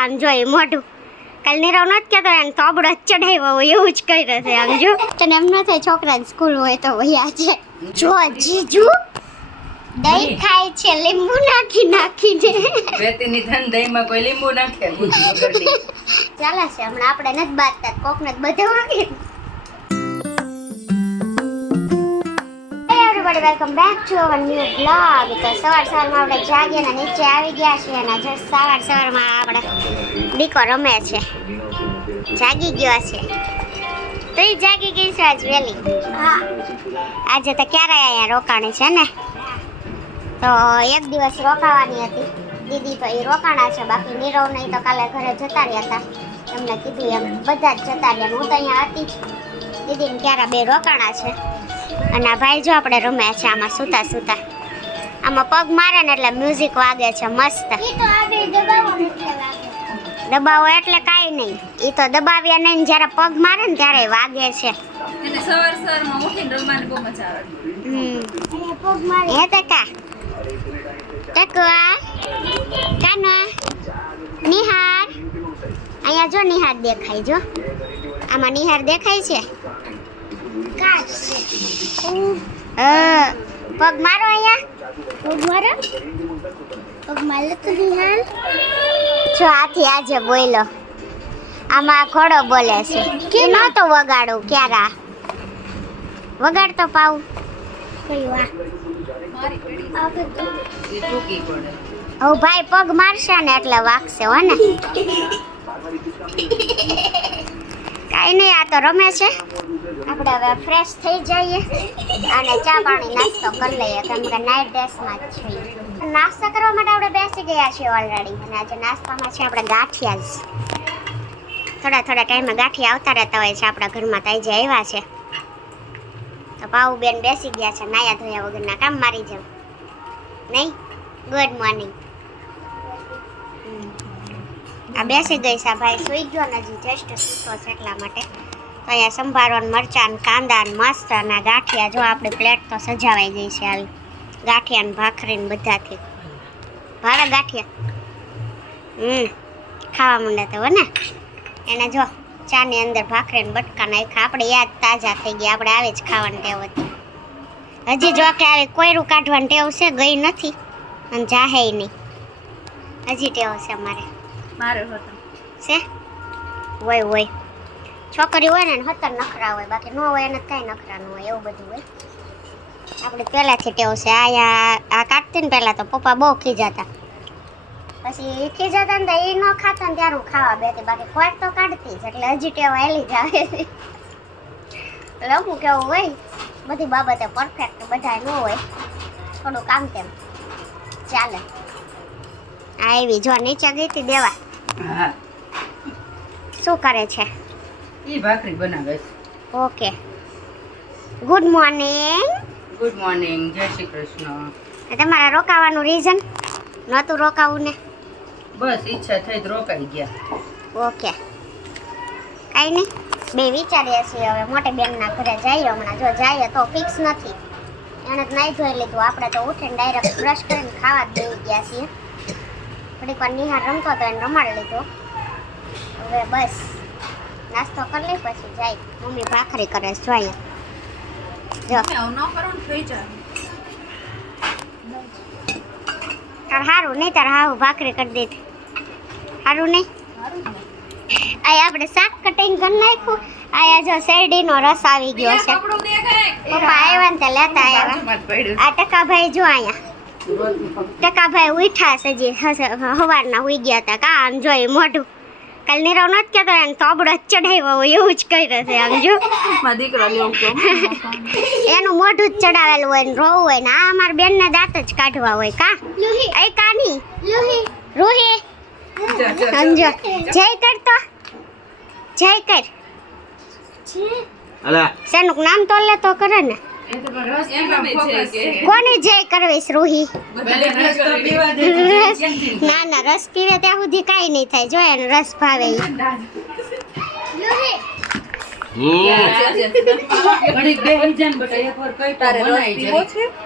આમ જોઈ મોઢું કાલ નીરવ નથી કહેતો એને તોબડો ચડાવ્યો હોય એવું જ કહી રહ્યો છે આમ જો તને એમ ન થાય છોકરાને સ્કૂલ હોય તો વયા છે જો જીજુ દહીં ખાય છે લીંબુ નાખીને વેતીની ધન દહીંમાં કોઈ લીંબુ નાખે ચાલે છે હમણાં આપણે નથી બાંધતા કોકને બધે વાગે everybody welcome back to our new vlog તો સવારમાં આપણે જાગીએ ને નીચે આવી ગયા છીએ અને જસ્ટ સવારમાં આપણે દીકો રમે છે જાગી ગયો છે તો એ જાગી ગઈ છે આજ વહેલી હા આજે તો ક્યારે અહીંયા રોકાણી છે ને તો એક દિવસ રોકાવાની હતી દીદી તો એ રોકાણા છે બાકી નીરવ નહીં તો કાલે ઘરે જતા રહ્યા હતા એમને કીધું એમ બધા જ જતા રહ્યા હું તો અહીંયા હતી દીદીને ક્યારે બે રોકાણા છે અને આ ભાઈ જો આપણે રમ્યા છે આમાં સૂતા આમાં પગ મારે ને એટલે મ્યુઝિક વાગે છે મસ્ત દબાવો એટલે કાંઈ નહીં એ તો દબાવ્યા નહીં જ્યારે પગ મારે ને ત્યારે વાગે છે અને સવારમાં ઉઠીને રમવાની બહુ મજા આવે પગ મારે હે તકા ટકવા કાના નિહાર અહીંયા જો નિહાર દેખાય જો આમાં નિહાર દેખાય છે પગ મારો અહીંયા પગ મારે તો નિહાર જો આથી આજે બોલ્યો આમાં ઘોડો બોલે છે કે નહોતો વગાડું ક્યારા વગાડ તો પાઉં ઓ ભાઈ પગ મારશે ને એટલે વાગશે હો ને કાંઈ નહીં આ તો રમે છે આપણે હવે ફ્રેશ થઈ જઈએ અને ચા પાણી નાસ્તો કરી લઈએ કેમ કે નાઇટ ડ્રેસમાં જ છીએ નાસ્તો કરવા માટે આપણે બેસી ગયા છીએ ઓલરેડી અને આજે નાસ્તામાં છે આપણે ગાંઠિયા જ થોડા ટાઈમમાં ગાંઠિયા આવતા રહેતા હોય છે આપણા ઘરમાં તો જે આવ્યા છે તો પાઉ બેન બેસી ગયા છે નાયા ધોયા વગરના કામ મારી જેમ નહીં ગુડ મોર્નિંગ આ બેસી ગઈ છે ભાઈ સુઈ ગયો ને હજી જસ્ટ સૂતો છે એટલા માટે તો અહીંયા સંભારો મરચાં કાંદા ને મસ્ત અને ગાંઠિયા જો આપણી પ્લેટ તો સજાવાઈ ગઈ છે આવી ગાંઠિયા ને ભાખરી ને બધાથી ભાવે ગાંઠિયા ખાવા માંડે તો ને એને જો ચાની અંદર ભાખરી ને બટકા નાખ્યા આપણે યાદ તાજા થઈ ગયા આપણે આવે જ ખાવાની ટેવ હતી હજી જો કે આવી કોયરું કાઢવાની ટેવ છે ગઈ નથી અને જાહે નહીં હજી ટેવ છે અમારે છે હોય છોકરી હોય ને 17 નખરા હોય બાકી ન હોય એને કાંઈ નખરા ન હોય એવું બધું હોય આપણે પહેલાંથી ટેવ છે આ કાઢતી ને પહેલાં તો પપ્પા બહુ ખીજાતા પછી ખીજાતા ને તો એ ન ખાતા ને ત્યારે હું ખાવા બેતી બાકી ખોટ તો કાઢતી જ એટલે હજી ટેવ હેલી જ આવે એટલે અમુક કેવું હોય બધી બાબતે પરફેક્ટ બધા ન હોય થોડું કામ તેમ ચાલે આ એવી જો નીચે ગઈ હતી દેવા હા શું કરે છે ઈ ભાખરી બનાવે છે ઓકે ગુડ મોર્નિંગ જય શ્રી કૃષ્ણ તમારા રોકાવાનું રીઝન નહોતું રોકાવું ને બસ ઈચ્છા થઈ તો રોકાઈ ગયા ઓકે કાંઈ નહીં બે વિચારીએ છીએ હવે મોટી બેનના ઘરે જઈએ હમણાં જો જઈએ તો ફિક્સ નથી એને જ નહીં જોઈ લીધું આપણે તો ઉઠીને ડાયરેક્ટ બ્રશ કરીને ખાવા જ દઈ ગયા છીએ થોડીક વાર નિહાર રમતો તો એને રમાડી લીધો હવે બસ નાસ્તો કરી લઈ પછી જાય મમ્મી ભાખરી કરે છે જોઈએ જો તાર સારું નહીં તાર હાવ ભાખરી કરી દીધી સારું નહીં આ આપણે શાક કટિંગ કરી નાખ્યું આયા જો શેરડીનો રસ આવી ગયો છે પપ્પા આવ્યા ને તે લેતા આવ્યા આ ટકાભાઈ જો અહીંયા ટકાભાઈ ઉઠ્યા છે જે સવારના ઉઈ ગયા હતા કા આમ જોઈ મોઢું કાલ નીરવ નથી કહેતો એને તોબડો ચડાવ્યો હોય એવું જ કહી રહ્યો છે આમ જો એનું મોઢું જ ચડાવેલું હોય ને રોવું હોય ને આ અમારા બેનને દાંત જ કાઢવા હોય કા એ કાની રૂહી સમજો જય કરતો જય કર શેનું નામ તો લે તો કરે ને કોની જય કરવીશ રૂહી ના રસ પીવે ત્યાં સુધી કાંઈ નહીં થાય જો એને રસ ભાવે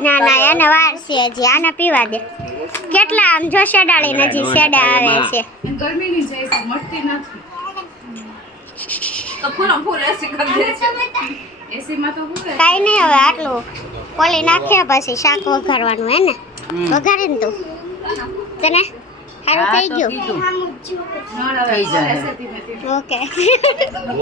ના એને વાર છે હજી આને પીવા દે કેટલા આમ જો શેડાળી નજી શેડા આવે છે ગરમીની જાય છે મળતી નથી તો ફૂલ એસી કરી દે છે એસીમાં તો હું કાઈ નહીં હવે આટલું પોલી નાખ્યા પછી શાક વઘારવાનું હે ને વઘારી ને તું તને સારું થઈ ગયું નળ હવે થઈ જાય. ખોલે છે ધીમે ધીમે ઓકે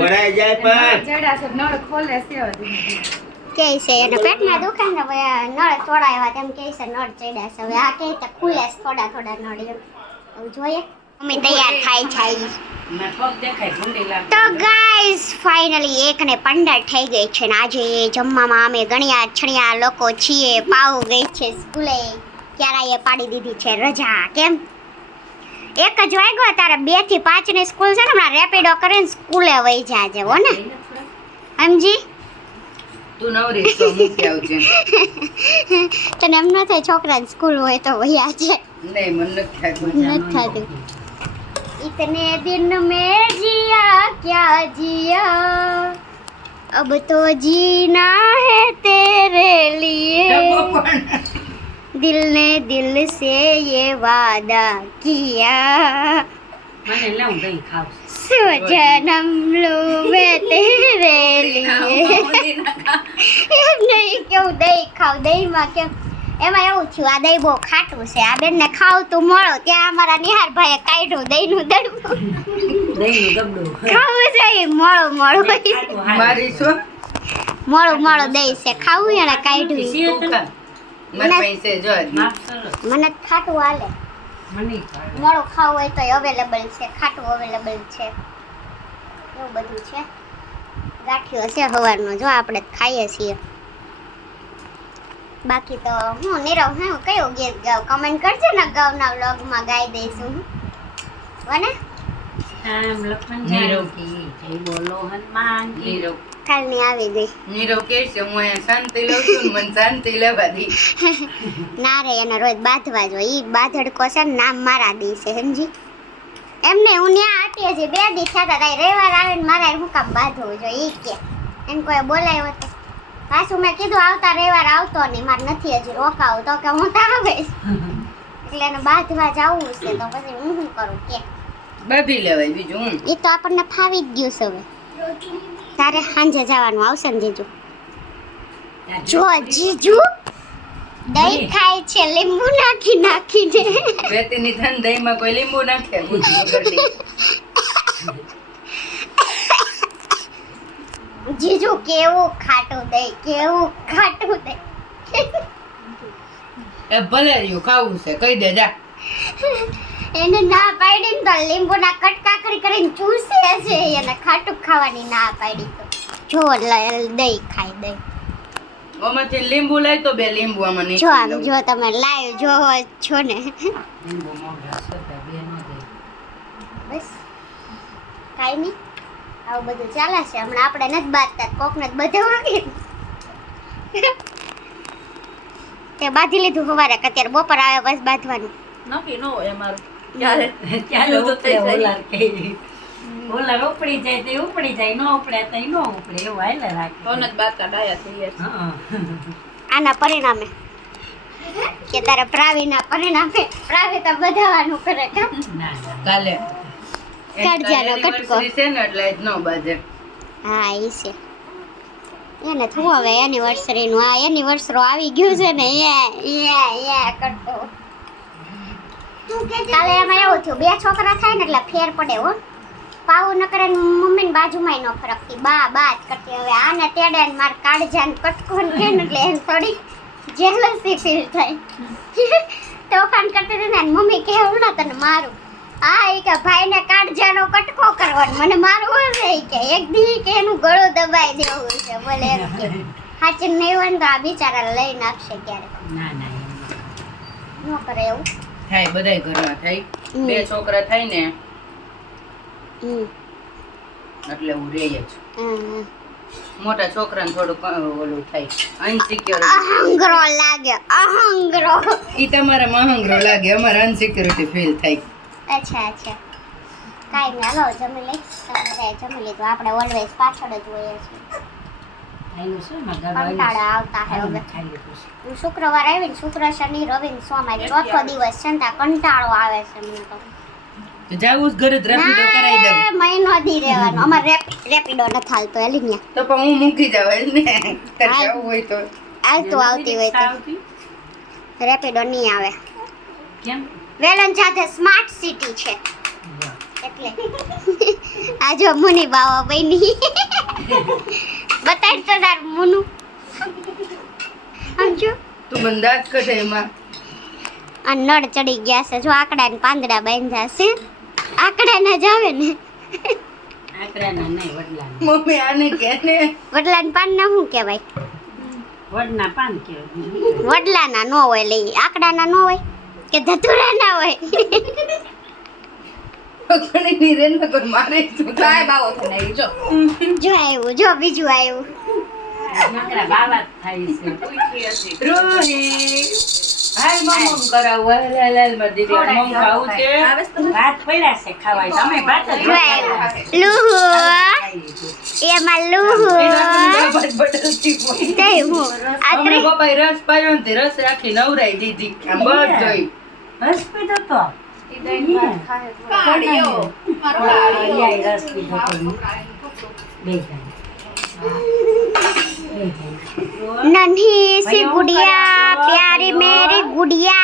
ઓળાઈ જાય પણ ચડા છે નળ ખોલે છે હવે ધીમે ધીમે કે છે એને પેટમાં દુખાય ને હવે નળ તોડાવ્યા તેમ કે છે નળ ચડ્યા છે હવે આ કે તો ખુલે છે થોડા થોડા નળ એમ હવે જોઈએ મમ્મી તૈયાર થાય છે મેં પગ દેખાય ભૂંડી લાગે તો ગાઈસ ફાઇનલી 1:15 થઈ ગઈ છે ને આજે જમવામાં અમે ગણ્યા છણ્યા લોકો છીએ પાઉ ગઈ છે સ્કૂલે ક્યારાએ પાડી દીધી છે રજા કેમ 1 જ વાગ્યો તારે 2 થી 5 ની સ્કૂલ છે ને હમણાં રેપિડો કરીને સ્કૂલે વહી જાજે હો ને સમજી તું નવરી છો મૂકી આવજે તને એમ ન થાય છોકરાની સ્કૂલ હોય તો વહ્યા છે નહીં મન નથી ખાતું નથી થતું इतने दिन में जिया क्या जिया अब તો जीना है तेरे लिए दिल ने दिल से ये वादा किया મને લાવ દહીં ખાવ सो जन्म लूं मैं तेरे लिए નહીં કેવું દહીં ખાવ દહીંમાં કેમ એમાં એવું થયું આ દહીં બહુ ખાટું છે આ બેનને ખાવ તું મળો ત્યાં અમારા નિહારભાઈએ કાઢ્યું દહીંનું દડવું દહીંનું ગબડું ખાવું છે ઈ મોળું મોળું મારી શું મોળું મોળું દહીં છે ખાવું એને કાઢ્યું ઈ. તું ખા. મારી પાસે જો મને ખાટું હાલે મોળું ખાવું હોય તો અવેલેબલ છે ખાટું અવેલેબલ છે એવું બધું છે ગાંઠિયો છે સવારનો જો આપણે ખાઈએ છીએ બાકી તો હું નીરવ હું કયો ગીત ગાવ કમેન્ટ કરજો ને ગાવના વ્લોગમાં ગાઈ દઈશું વને નીરવ બોલો હનુમાન નીરવ કાલની આવી ગઈ નીરવ કે છે હું અહીંયા શાંતિ લઉં છું ને મને શાંતિ લેવા દી ના રે એને રોજ બાંધવા જો ઈ બાંધડકો છે ને નામ મારા દી છે સમજી એમને હું ન્યા આટી હજી 2 દી થયા તા રવિવાર આવે ને મારા હું કામ બાંધવું જોઈએ ઈ કે એને કોઈ બોલાવ્યો તો પાછું મેં કીધું આવતા રવિવાર આવતો નહીં મારે નથી હજી રોકાવું તો કે હું તો આવે એટલે એને બાંધવા જવું છે તો પછી હું શું કરું કે બાંધી લેવાય બીજું હું એ તો આપણને ફાવી જ ગયું છે હવે તારે સાંજે જવાનું આવશે ને જીજુ જો જીજુ દહીં ખાય છે લીંબુ નાખી નાખીને વેતીની થાન દહીંમાં કોઈ લીંબુ નાખે ગુજી વગરની. જીજુ કેવું ખાટું દહીં કેવું ખાટું દહીં એ ભલે રહ્યું ખાવું છે કહી દે જા એને ના પાડી ને તો લીંબુના કટકા કરીને ચૂસે છે એને ખાટું ખાવાની ના પાડી તો જો દહીં ખાય દહીં આમાંથી લીંબુ લાય તો 2 લીંબુ આમાં જો નાખી આમ દઉં. જો તમે લાઈવ જોવો છો ને લીંબુ મોંઘા છે તો 2 નો દે. બસ કાંઈ નહીં આવું બધું ચાલે છે હમણાં આપણે નથી બાંધતા કોકને જ બધે વાગે તે બાંધી લીધું સવારે કે અત્યારે બપોર આવે બસ બાંધવાનું નક્કી ન હોય અમારું ક્યારે ત્યારે તો થઈ જાય. ઓલાર કહી ઓલાર ઉપડી જાય તો ઉપડી જાય ન ઉપડે તો ન ઉપડે એવું હાલે રાખે ફોન જ બાતા ડાયા થઈએ છે. હા આના પરિણામે કે તારા પ્રાવીના પરિણામે પ્રાવી તો બધાવાનું કરે કામ ના ના કાલે કાળજાનો કટકો. anniversary છે ને એટલે જ ન બાજે હા એ છે એને થવું હવે એનિવર્સરી નું આ એનિવર્સરી આવી ગયું છે ને કરતો કાલે એમાં એવું થયું 2 છોકરા થાય ને એટલે ફેર પડે હો પાવું ન કરે ને મમ્મી બાજુમાં નો ફરકતી બા જ કરતી હવે આને તેડે ને માર કાળજાન કટકો ને કે ને એટલે એને થોડી જેલસી ફીલ થાય તોફાન કરતી હતી ને મમ્મી કે હમણાં તને મારું આ ઈ કે ભાઈને કાળજાનો કટકો કરવાનો મને મારવો છે ઈ કે એક દી કે એનું ગળું દબાઈ દેવું છે બોલે એમ કે હાચી નહીં હોય ને તો આ બિચારા લઈ નાખશે ક્યારેક ના ના ન કરે એવું થાય બધાય ઘરમાં થાય હમ. 2 છોકરા થાય ને હમ એટલે હું રહે જ હમ. મોટા છોકરાને થોડુંક ઓલું થાય અનસિક્યોર અહંગરો લાગે અહંગરો ઈ તમારા મહંગરો લાગે અમારે અનસિક્યોરિટી ફીલ થાય અચ્છા કાંઈ નહીં હાલો જમી લઈ તમારે જમી લીધું આપણે ઓલવેઝ પાછળ જ હોઈએ છીએ આયલું છે એમાં ગળો કંટાળા આવતા હે હવે ખાઈ લીધું છે. હું શુક્રવાર આવીને શુક્ર શનિ રવિ ને સોમ આજે ચોથો દિવસ છે ને ત્યાં કંટાળો આવે છે મને તો તો જાવું જ ઘરે જ રેપિડો કરાવી દઉં ના, મહિનો દી રહેવાનો અમાર રેપિડો નથી હાલતો એલી ન્યા તો પણ હું મૂકી જાવ ને તારે હા. જવું હોય તો આવતી હોય તો આવતી? રેપિડો નહીં આવે કેમ વેલણ સાથે સ્માર્ટ સિટી છે એટલે આ જો મુની બાવા બની બતાડ તો તાર મુનું સમજો તું બંધાજ કરે એમાં આ નળ ચડી ગયા છે જો આકડા ને પાંદડા બાંધ્યા છે આકડા ના જાવે ને આકડાના નહીં વડલાના. મમ્મી આને કે ને વડલા ને પાન ના શું કહેવાય વડના પાન કહેવાય. વડલાના નો હોય લઈ આકડાના નો હોય કે ધતુરા ના હોય ઘણી ની રેન પર મારે તું કાય બાવો થઈને આવી જો જો આવ્યું જો બીજું આવ્યું નકરા બાવા જ થાય છે. પૂછી હતી રોહી હાય મમ્મ કરાવ હાલ હાલ માર દીદી મમ્મ ખાવું છે આવેસ તો ભાત પડ્યા છે ખાવાય. તમે ભાત જ જો આવ્યું લુહુ એમાં લુહુ બદલતી હોય તે હું આત્રે મમ્મી પપ્પાએ રસ પાયો ને તે રસ રાખી નવરાઈ દીધી આમ બધોય રસ પીધો તો કાઢ્યો મારો કાઢ્યો યાર રસ પીધો તો બે જાય. नन्ही सी गुड़िया प्यारी मेरी गुड़िया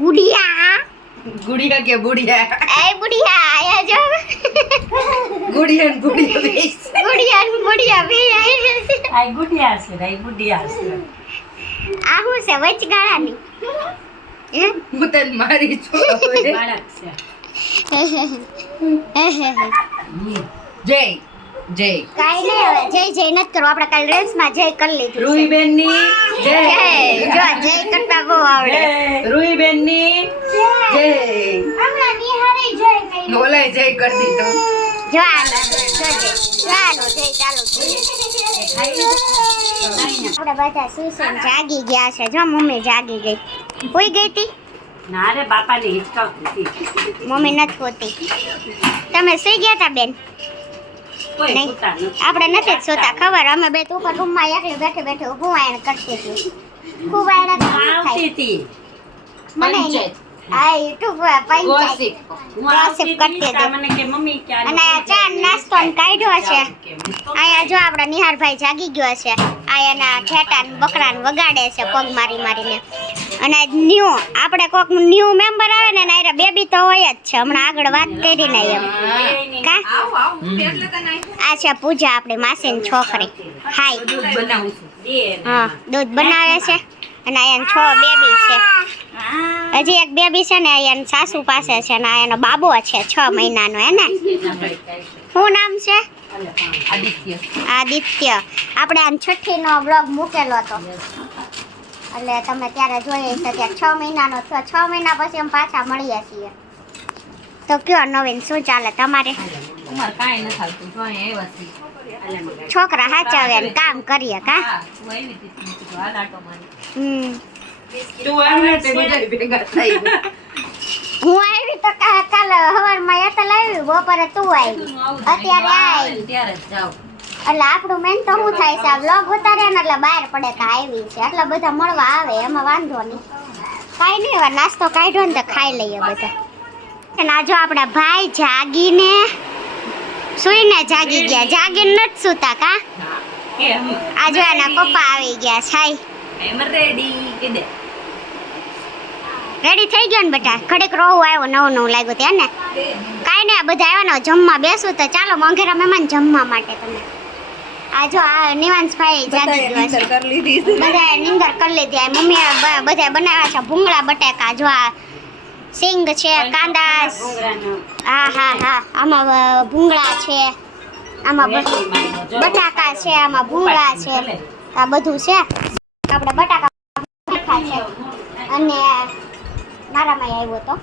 गुड़िया ગુડિયા કે બુડિયા ए बुढ़िया आया जो ગુડિયા ને ગુડિયા બેસ गुड़िया न बुढ़िया भी आई આ ગુડિયા છે આ ગુડિયા છે. आहू से वच गाळानी હું તને મારી છું હવે. બાળક છે. જય જય કાઈ નહીં હવે જય જય નત કરો આપણે કાલ રેલ્સ માં જય કરી લીધું રૂહી બેન ની જય જય જો જય કરતા બહુ આવડે રૂહી બેન ની જય હમણાં નિહારે જય કઈ બોલાય જય કરી દીધો જો આનો જય ચાલો જય ચાલુ આપણે બધા સુસન જાગી ગયા છે જો મમ્મી જાગી ગઈ કોઈ ગઈ તી ના રે બાપાની હિચકાવતી હતી. મમ્મી નથી હોતી તમે સુઈ ગયા તા બેન કોઈ નહીં. સૂતા નથી. આપણે નથી જ સુતા ખબર અમે બે તો ઉપર રૂમમાં એકલી બેઠે બેઠે ઊભું વાયણ કરતી હતી ખૂબ વાયણ તો શું આવતી થાય હતી. મને પંચાયત. આ યુટ્યુબ પંચાયત ગોસિપ હું Gossip આવતી કરતી હતી. હતી. મને કે મમ્મી ક્યારે અને આ ચા ને નાસ્તો ને કાઢ્યો છે અહીંયા જો આપણા નિહારભાઈ જાગી ગયો છે આ એના ઘેટા ને બકરા ને વગાડે છે પગ મારી મારીને અને ન્યુ આપણે કોક ન્યુ મેમ્બર આવે ને એના બેબી તો હોય જ છે હમણાં આગળ વાત કરી ને એમ કા આવ આવ એટલે તને આ છે પૂજા આપણી માસીની છોકરી હાય બનાવું છું હા દૂધ બનાવે છે અને અહીંયા 6 બેબી છે હજી એક બેબી છે ને અહીંયા સાસુ પાસે છે ને આ એનો બાબો છે 6 મહિનાનો હે ને શું નામ છે આદિત્ય આદિત્ય આપણે આ છઠ્ઠીનો બ્લોગ મૂકેલો હતો એટલે તમે ત્યારે જોઈએ છે ત્યારે 6 મહિનાનો થયો 6 મહિના પછી અમે પાછા મળીએ છીએ તો કયો નવીન શું ચાલે તમારે ઉમર કાઈ ન થાતું જો અહીંયા આવ્યા છે છોકરા હાચવે ને કામ કરીએ કા હા હું આવી હતી તો હાલ આટો મારી તું આવે તે બધા ભેગા થઈ હું આવી તો કાલે સવારમાં યતલ આવી બપોરે તું આવી અત્યારે આવી ત્યારે જ જાવ એટલે આપણું મેન તો શું થાય છે આ વ્લોગ ઉતારે ને એટલે બહાર પડે કે આવી છે એટલે બધા મળવા આવે એમાં વાંધો નહીં કાંઈ નહીં હવે નાસ્તો કાઢ્યો ને તો ખાઈ લઈએ બધા અને આ જો આપણા ભાઈ જાગીને સુઈને જાગી ગયા જાગીને નથી સૂતા કા કેમ આ જો એના પપ્પા આવી ગયા છે એમ રેડી કે દે રેડી થઈ ગયો ને બેટા ઘડીક રોવું આવ્યો નવું નવું લાગ્યું ત્યાં ને કાંઈ નહીં આ બધા આવ્યા ને જમવા બેસું તો ચાલો મોંઘેરા મહેમાન જમવા માટે તમે આ જો આ નિવાંશભાઈ જાગી ગયા છે કરી લીધી બધાએ નીંદર કરી લીધી આ મમ્મીએ બધાએ બનાવ્યા છે ભૂંગળા બટેકા જો આ સિંગ છે કાંદા હા હા હા આમાં ભૂંગળા છે આમાં બટાકા છે આમાં ભૂંગળા છે આ બધું છે આપણે બટાકા નાખ્યા છે અને મારામાં આવ્યો તો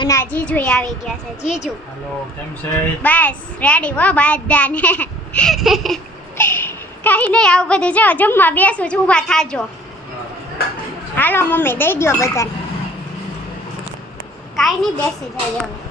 અને આ જીજુ આવી ગયા છે જીજુ હેલો કેમ છે બસ રેડી હો બધાને કઈ નહીં આવું બધું જો જમવા બેસું છું ઊભા થાજો હાલો મમ્મી દઈ દ્યો બધાને કાંઈ નહીં બેસી જાય હવે